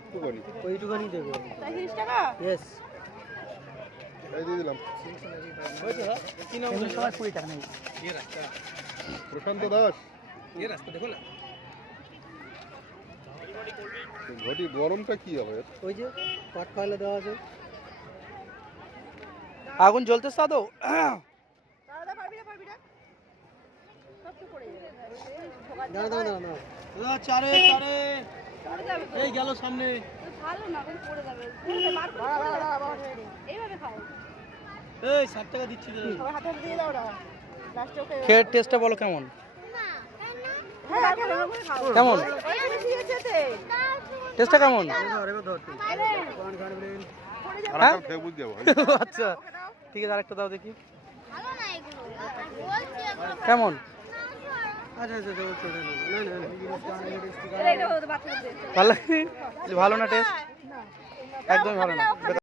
একটুখানি ওইটুখানি দেবে। 30 টাকা? ইয়েস। এই দিয়ে দিলাম। হয়েছে হ্যাঁ? 3 নম্বর সবাই 20 টাকা নেই। প্রশান্ত দাস ঘটি গরমটা কি হবে? ওই যে পাট কয়লা দেওয়া আছে। আগুন জ্বলতে সাদো দাদা পারবি না? সব তো পড়ে যাবে। দাঁড়া দাঁড়া দাঁড়া দাঁড়া। চারে চারে পড়ে যাবে তো। এই গেল সামনে। ভালো না, এখন পড়ে যাবে। বার করে এইভাবে খাও। এই 60 টাকা দিচ্ছি রে। সবার হাতে দিয়ে দাও না। লাস্টে ওকে খেয়ে টেস্টটা বলো কেমন হ্যাঁ, খাও। কেমন ওইখানে দিয়েছে তে। টেস্টটা কেমন ধর এবার ধর তুই। কোন গান বলেন? পড়ে যাবে। আর খেয়ে বুঝ যাবো। আচ্ছা ওকে দাও। ঠিক আছে আরেকটা দাও দেখি ভালো না এগুলো বলছি এগুলো কেমন আচ্ছা আচ্ছা চলছে না না না এটা বাথরুমে দে। ভালো লাগে ভালো না টেস্ট একদমই ভালো না